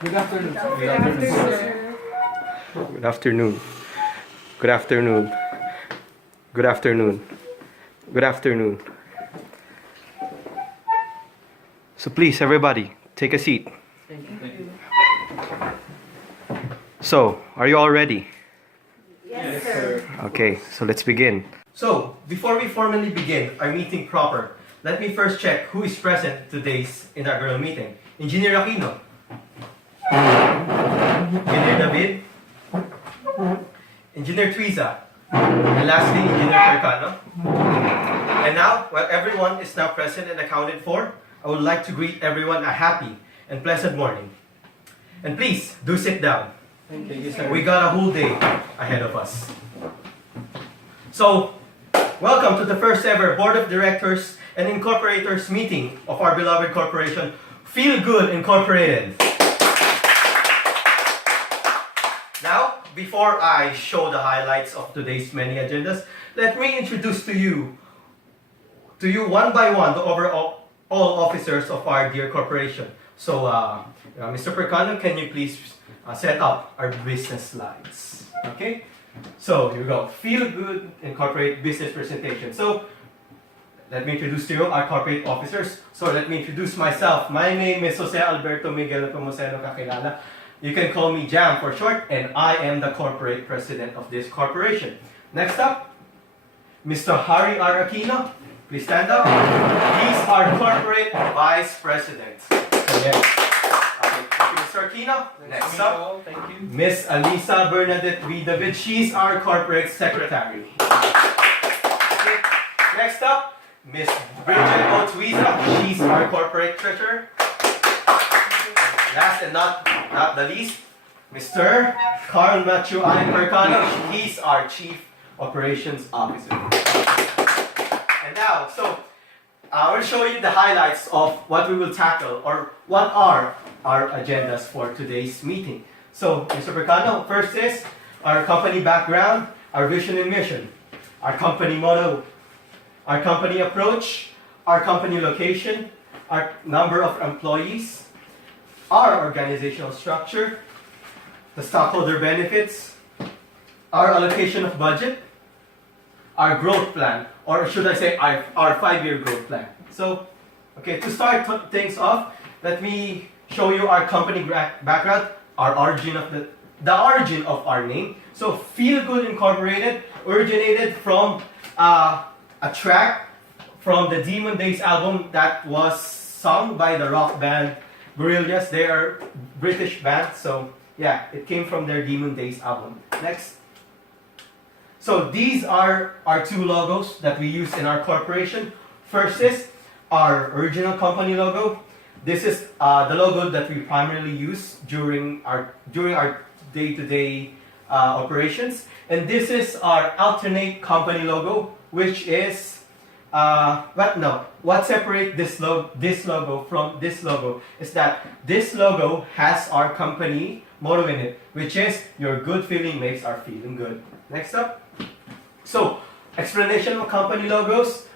Good afternoon. Good afternoon. Good afternoon. Good afternoon. Good afternoon. Good afternoon. So please, everybody, take a seat. Thank you. So, are you all ready? Yes, sir. Okay, so let's begin. So, before we formally begin our meeting proper, let me first check who is present at today's inaugural meeting. Engineer Aquino. Engineer David. Engineer Tuiza. And lastly, Engineer Percano. And now, while everyone is now present and accounted for, I would like to greet everyone a happy and pleasant morning. And please, do sit down. Thank you, sir. We got a whole day ahead of us. So, welcome to the first ever Board of Directors and Incorporators meeting of our beloved corporation, Feel Good Incorporated. Now, before I show the highlights of today's many agendas, let me introduce to you one by one the overall all officers of our dear corporation. So, Mr. Percano, can you please set up our business slides? Okay? So, here we go. Feel Good Incorporate business presentation. So, let me introduce to you our corporate officers. So, let me introduce myself. My name is Jose Alberto Miguel Pomoceno Kaquilala. You can call me J.A.M for short, and I am the corporate president of this corporation. Next up, Mr. Harry R. Aquino. Please stand up. He's our corporate vice president. Yes. Okay, thank you, Mr. Aquino. Next up, Thank you. Miss Alisa Bernadette V. David. She's our corporate secretary. Okay. Next up, Miss Bridget O. Tuiza. She's our corporate treasurer. Last and not the least, Mr. Carl Matthew I. Percano. He's our chief operations officer. And now, so I will show you the highlights of what we will tackle, or what are our agendas for today's meeting. So, Mr. Percano, first is our company background, our vision and mission, our company motto, our company approach, our company location, our number of employees, our organizational structure, the stockholder benefits, our allocation of budget, our growth plan, or should I say our 5-year growth plan. So, okay, to start things off, let me show you our company background, our origin of the origin of our name. So, Feel Good Incorporated originated from a track from the Demon Days album that was sung by the rock band Gorillaz. They are British band, so yeah, it came from their Demon Days album. Next. So these are our two logos that we use in our corporation. First is our original company logo. This is the logo that we primarily use during our day-to-day operations. And this is our alternate company logo, which is what separates this logo from this logo is that this logo has our company motto in it, which is your good feeling makes our feeling good. Next up. So, explanation of company logos.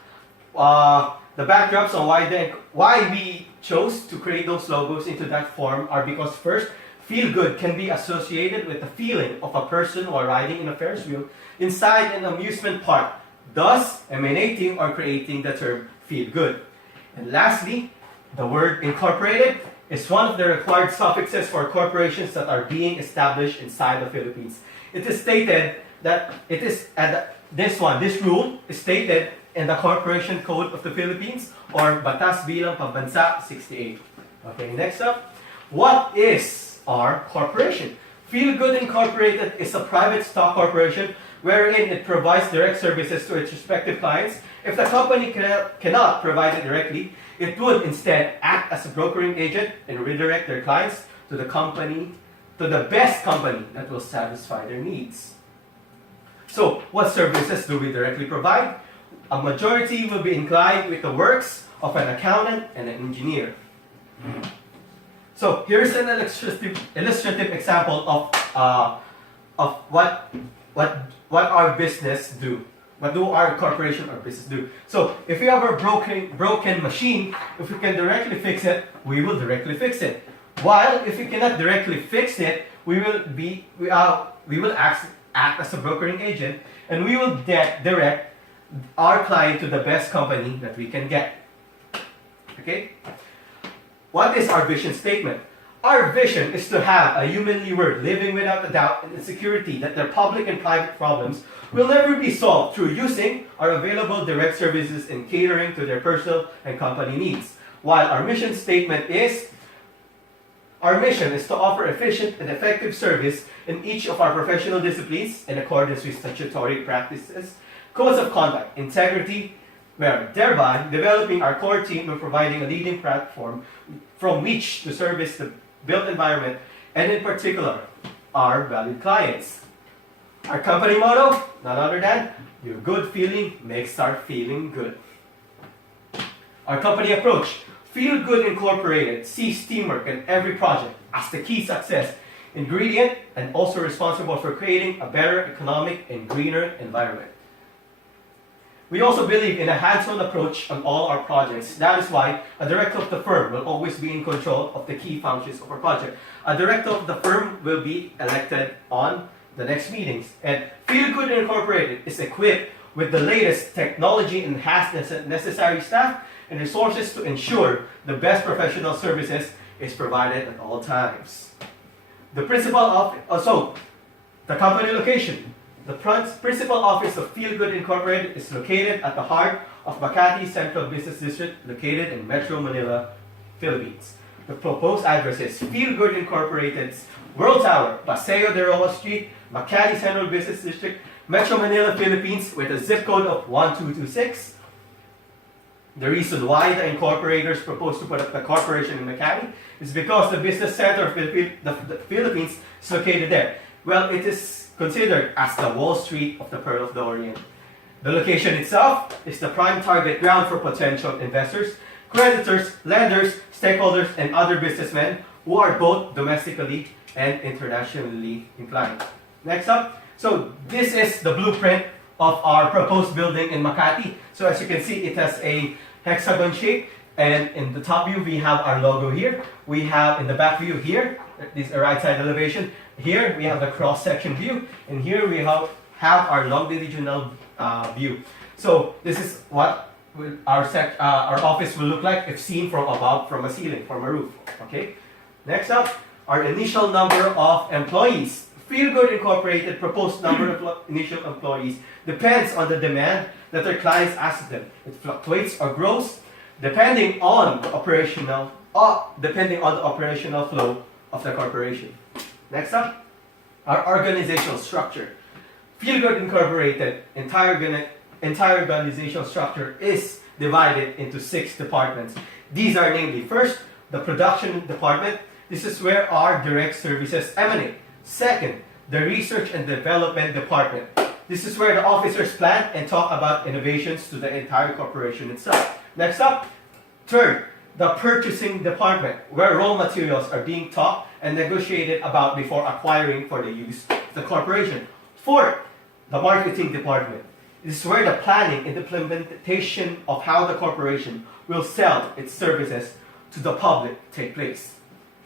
The backdrops on why we chose to create those logos into that form are because first, feel good can be associated with the feeling of a person while riding in a Ferris wheel inside an amusement park, thus emanating or creating the term feel good. And lastly, the word incorporated is one of the required suffixes for corporations that are being established inside the Philippines. It is stated that this rule is stated in the Corporation Code of the Philippines, or Batas Bilang Pambansa 68. Okay, next up, what is our corporation? Feel Good Incorporated is a private stock corporation wherein it provides direct services to its respective clients. If the company cannot provide it directly, it would instead act as a brokering agent and redirect their clients to the best company that will satisfy their needs. So, what services do we directly provide? A majority will be inclined with the works of an accountant and an engineer. So, here's an illustrative example of what our business do. What do our corporation or business do? So, if we have a broken machine, if we can directly fix it, we will directly fix it. While if we cannot directly fix it, we will act as a brokering agent, and we will direct our client to the best company that we can get. Okay? What is our vision statement? Our vision is to have a humanly world living without a doubt and security that their public and private problems will never be solved through using our available direct services and catering to their personal and company needs. While our mission statement is, our mission is to offer efficient and effective service in each of our professional disciplines in accordance with statutory practices, codes of conduct, integrity, where thereby developing our core team and providing a leading platform from which to service the built environment, and in particular, our valued clients. Our company motto, none other than, your good feeling makes our feeling good. Our company approach, Feel Good Incorporated sees teamwork in every project as the key success ingredient and also responsible for creating a better economic and greener environment. We also believe in a hands-on approach on all our projects. That is why a director of the firm will always be in control of the key functions of our project. A director of the firm will be elected on the next meetings. And Feel Good Incorporated is equipped with the latest technology and has necessary staff and resources to ensure the best professional services is provided at all times. The principal of the company location. The principal office of Feel Good Incorporated is located at the heart of Makati Central Business District, located in Metro Manila, Philippines. The proposed address is Feel Good Incorporated's World Tower, Paseo de Roma Street, Makati Central Business District, Metro Manila, Philippines, with a zip code of 1226. The reason why the incorporators propose to put up the corporation in Makati is because the business center of the Philippines is located there. Well, it is considered as the Wall Street of the Pearl of the Orient. The location itself is the prime target ground for potential investors, creditors, lenders, stakeholders, and other businessmen who are both domestically and internationally inclined. Next up, so this is the blueprint of our proposed building in Makati. So as you can see, it has a hexagon shape, and in the top view we have our logo here. We have in the back view here, this is a right side elevation. Here we have the cross-section view, and here we have our longitudinal view. So this is what our office will look like if seen from above, from a ceiling, from a roof. Okay. Next up, our initial number of employees. Feel Good Incorporated proposed number of initial employees depends on the demand that their clients ask them. It fluctuates or grows depending on the operational flow of the corporation. Next up, our organizational structure. Feel Good Incorporated entire organizational structure is divided into 6 departments. These are namely, first, the production department. This is where our direct services emanate. Second, the research and development department. This is where the officers plan and talk about innovations to the entire corporation itself. Next up, third, the purchasing department, where raw materials are being talked and negotiated about before acquiring for the use of the corporation. Fourth, the marketing department. This is where the planning and implementation of how the corporation will sell its services to the public take place.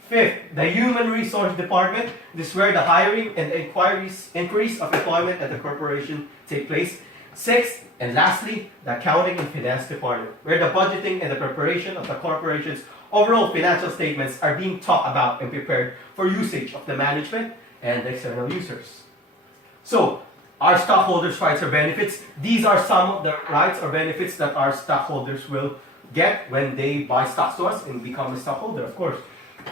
Fifth, the human resource department. This is where the hiring and increase of employment at the corporation take place. Sixth, and lastly, the accounting and finance department, where the budgeting and the preparation of the corporation's overall financial statements are being taught about and prepared for usage of the management and the external users. So, our stockholders' rights or benefits. These are some of the rights or benefits that our stockholders will get when they buy stocks to us and become a stockholder, of course.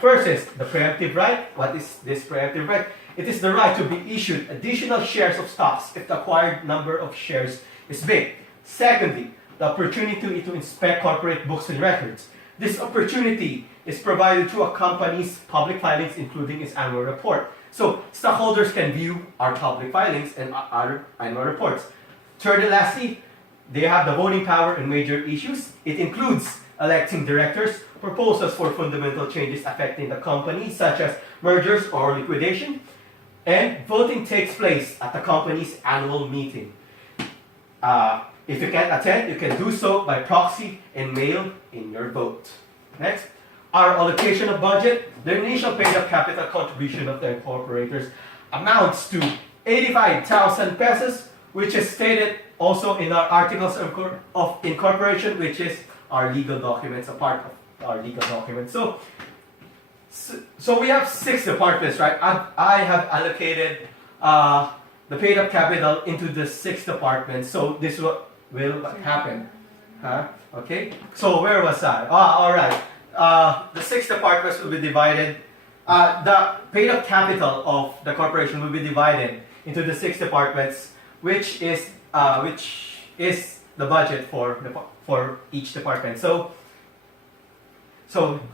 First is the preemptive right. What is this preemptive right? It is the right to be issued additional shares of stocks if the acquired number of shares is big. Secondly, the opportunity to inspect corporate books and records. This opportunity is provided through a company's public filings, including its annual report. So, stockholders can view our public filings and our annual reports. Third and lastly, they have the voting power in major issues. It includes electing directors, proposals for fundamental changes affecting the company, such as mergers or liquidation, and voting takes place at the company's annual meeting. If you can't attend, you can do so by proxy and mail in your vote. Next, our allocation of budget, the initial paid-up capital contribution of the incorporators amounts to 85,000 pesos, which is stated also in our articles of incorporation, which is our legal documents, a part of our legal documents. So we have 6 departments, right? I have allocated the paid-up capital into the 6 departments. So this will happen. Okay. So where was I? All right. The 6 departments will be divided. The paid-up capital of the corporation will be divided into the 6 departments, which is the budget for each department. So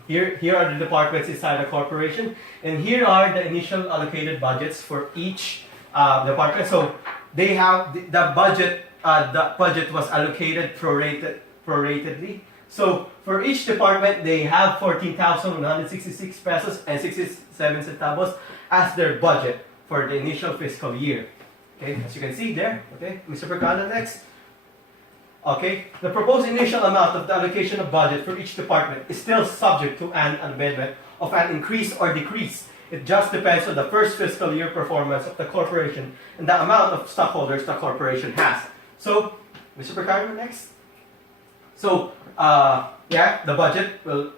here are the departments inside the corporation, and here are the initial allocated budgets for each department. So they have the budget. The budget was allocated proratedly. So for each department, they have 14,166 pesos and 67 centavos as their budget for the initial fiscal year. Okay, as you can see there. Okay, Mr. Percano, next. Okay, the proposed initial amount of the allocation of budget for each department is still subject to an amendment of an increase or decrease. It just depends on the first fiscal year performance of the corporation and the amount of stockholders the corporation has. So, Mr. Percano, next. So, the budget will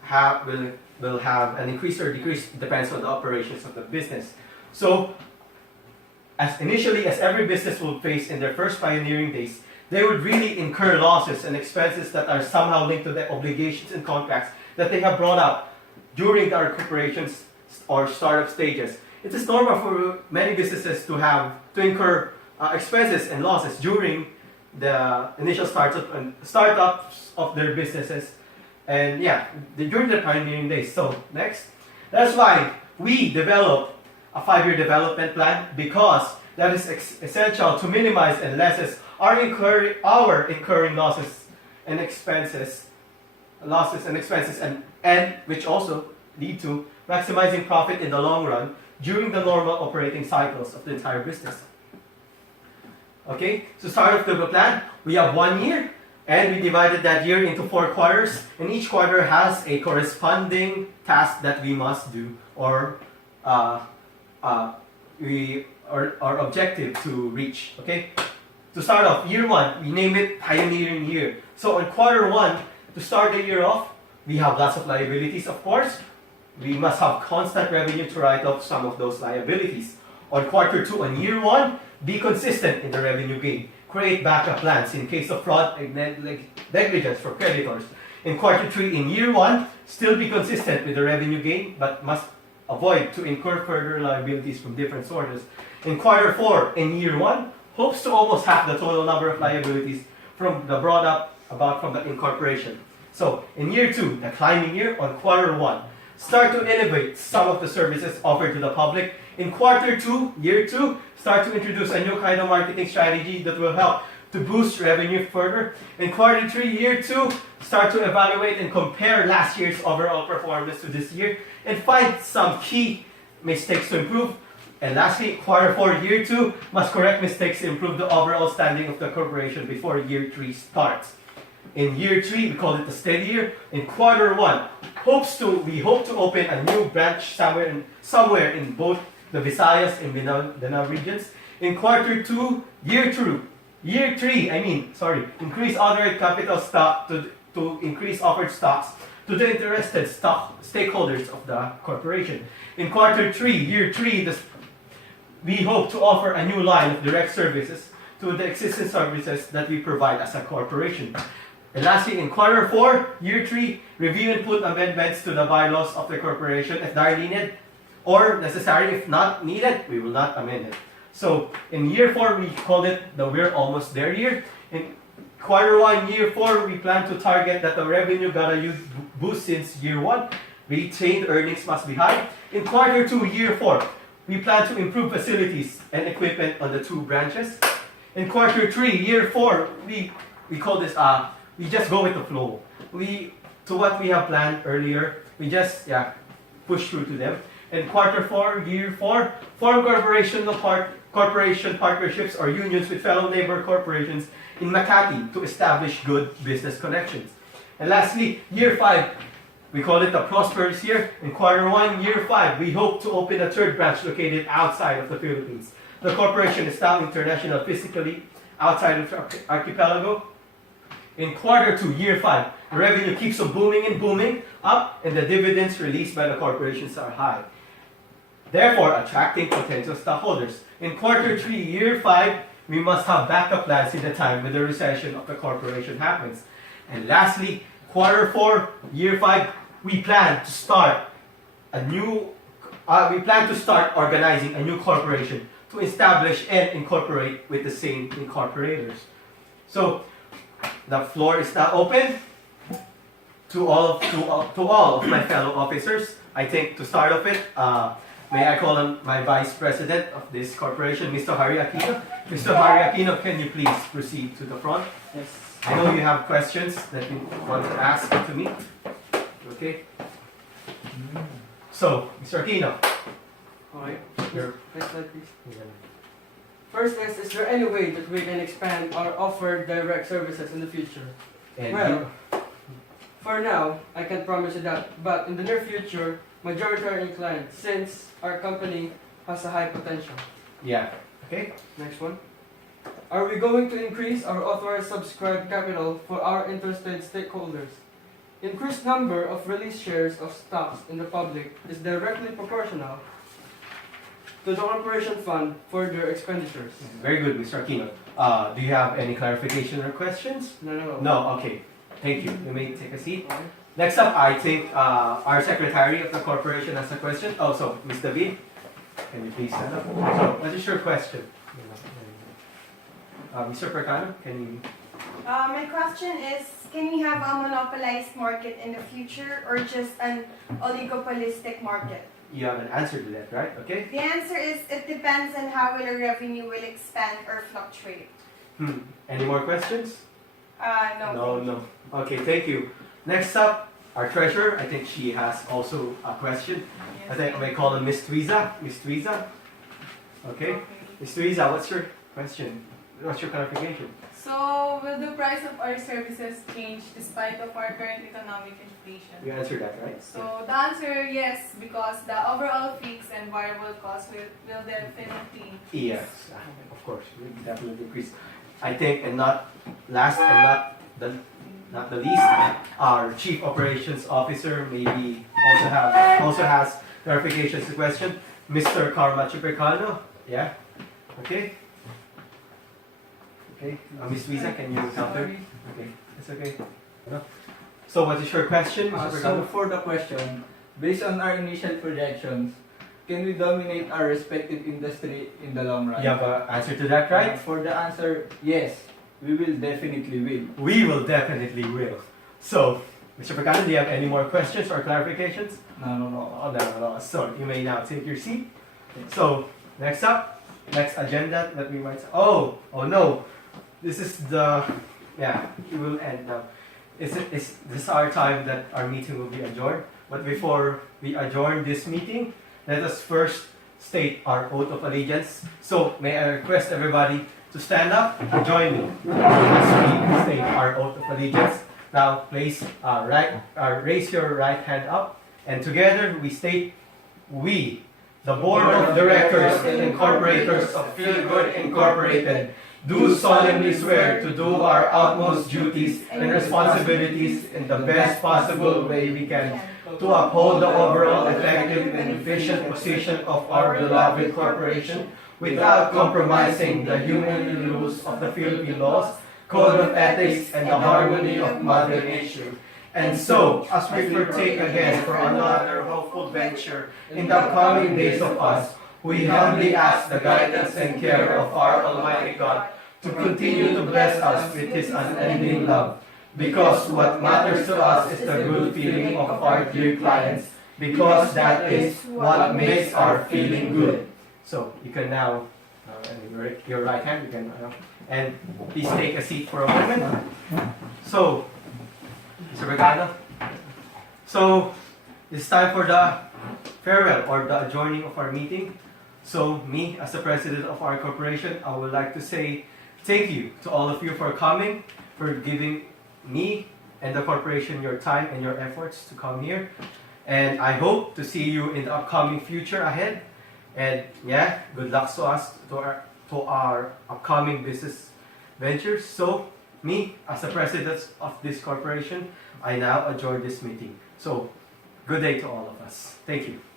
have an increase or decrease. It depends on the operations of the business. So, as every business will face in their first pioneering days, they would really incur losses and expenses that are somehow linked to the obligations and contracts that they have brought up during their corporations or startup stages. It is normal for many businesses to incur expenses and losses during the initial startups of their businesses, and during the pioneering days. So next, that's why we developed a 5-year development plan, because that is essential to minimize and lessen our incurring losses and expenses, and which also lead to maximizing profit in the long run during the normal operating cycles of the entire business. Okay, so start of the plan, we have 1 year, and we divided that year into 4 quarters, and each quarter has a corresponding task that we must do, or our objective to reach. Okay, to start off, year 1, we name it pioneering year. So on quarter 1, to start the year off, we have lots of liabilities, of course. We must have constant revenue to write off some of those liabilities. On quarter 2, on year 1, be consistent in the revenue gain. Create backup plans in case of fraud and negligence for creditors. In quarter 3, in year 1, still be consistent with the revenue gain, but must avoid to incur further liabilities from different sources. In quarter 4, in year 1, hopes to almost half the total number of liabilities from the incorporation. So in year 2, the climbing year, on quarter 1, start to innovate some of the services offered to the public. In quarter 2, year 2, start to introduce a new kind of marketing strategy that will help to boost revenue further. In quarter 3, year 2, start to evaluate and compare last year's overall performance to this year and find some key mistakes to improve. And lastly, quarter 4, year 2, must correct mistakes to improve the overall standing of the corporation before year 3 starts. In year 3, we call it the steady year. In quarter 1, we hope to open a new branch somewhere in both the Visayas and Mindanao regions. In quarter 2, year 3, increase authorized capital stock to increase offered stocks to the interested stakeholders of the corporation. In quarter 3, year 3, we hope to offer a new line of direct services to the existing services that we provide as a corporation. And lastly, in quarter 4, year 3, review and put amendments to the bylaws of the corporation if they are needed or necessary. If not needed, we will not amend it. So in year 4, we call it the We're Almost There year. In quarter 1, year 4, we plan to target that the revenue gotta boost since year 1. Retained earnings must be high. In quarter 2, year 4, we plan to improve facilities and equipment on the 2 branches. In quarter 3, year 4, we call this we just go with the flow. To what we have planned earlier, we just push through to them. In quarter 4, year 4, form corporation partnerships or unions with fellow neighbor corporations in Makati to establish good business connections. And lastly, year 5, we call it the prosperous year. In quarter 1, year 5, we hope to open a third branch located outside of the Philippines. The corporation is now international physically outside of the archipelago. In quarter 2, year 5, the revenue keeps on booming and booming up, and the dividends released by the corporations are high, therefore attracting potential stockholders. In quarter 3, year 5, we must have backup plans in the time when the recession of the corporation happens. And lastly, quarter 4, year 5, we plan to start organizing a new corporation to establish and incorporate with the same incorporators. So the floor is now open to all of my fellow officers. I think to start off it, may I call on my Vice President of this corporation, Mr. Harry Aquino. Mr. Harry Aquino, can you please proceed to the front? Yes. I know you have questions that you want to ask to me. Okay? So, Mr. Aquino. Okay. You're- Next slide, please. First is there any way that we can expand or offer direct services in the future? And Well, for now, I can't promise you that, but in the near future, majority are inclined since our company has a high potential. yeah. Okay? Next one. Are we going to increase our authorized subscribed capital for our interested stakeholders? Increased number of released shares of stocks in the public is directly proportional to the corporation fund for their expenditures. Very good, Mr. Aquino. Do you have any clarification or questions? No. No? Okay. Thank you. You may take a seat. Okay. Next up, I think our secretary of the corporation has a question. Oh, so, Ms. David, can you please stand up? So, what is your question? Mr. Percano, can you? My question is, can we have a monopolized market in the future or just an oligopolistic market? You have an answer to that, right? Okay. The answer is, it depends on how our revenue will expand or fluctuate. Any more questions? No. No. Okay, thank you. Next up, our treasurer. I think she has also a question. I think I may call on Miss Tuiza. Miss Tuiza. Okay. Miss Tuiza, what's your question? What's your clarification? So, will the price of our services change despite of our current economic inflation? You answered that, right? So, the answer yes, because the overall fixed and variable costs will definitely increase. Yes, of course, we definitely increase. I think, and not last and not the least, our Chief Operations Officer maybe also has clarifications to question. Mr. Percano, yeah, okay. Okay, Ms. Tuiza, can you counter? Okay, it's okay. So what is your question, Mr. So Percano? for the question, based on our initial projections, can we dominate our respective industry in the long run? You have an answer to that, right? For the answer, yes, we will definitely will. We will definitely will. So, Mr. Percano, do you have any more questions or clarifications? No. Oh, no. So, you may now take your seat. So, next agenda that we might. Oh no. This is it will end now. This is our time that our meeting will be adjourned. But before we adjourn this meeting, let us first state our oath of allegiance. So, may I request everybody to stand up and join me as we state our oath of allegiance. Now, raise your right hand up, and together we state, we, the Board of Directors and Incorporators of Feel Good Incorporated, do solemnly swear to do our utmost duties and responsibilities in the best possible way we can, to uphold the overall effective and efficient position of our beloved corporation without compromising the human rules of the Philippine laws, code of ethics, and the harmony of Mother Nature. And so, as we partake again for another hopeful venture in the coming days of us, we humbly ask the guidance and care of our Almighty God to continue to bless us with His unending love. Because what matters to us is the good feeling of our dear clients, because that is what makes our feeling good. So, you can now, your right hand, you can, and please take a seat for a moment. So, Mr. Percano, so it's time for the farewell or the adjourning of our meeting. So, me, as the president of our corporation, I would like to say thank you to all of you for coming, for giving me and the corporation your time and your efforts to come here. And I hope to see you in the upcoming future ahead. And yeah, good luck to us, to our upcoming business ventures. So, me, as the president of this corporation, I now adjourn this meeting. So, good day to all of us. Thank you.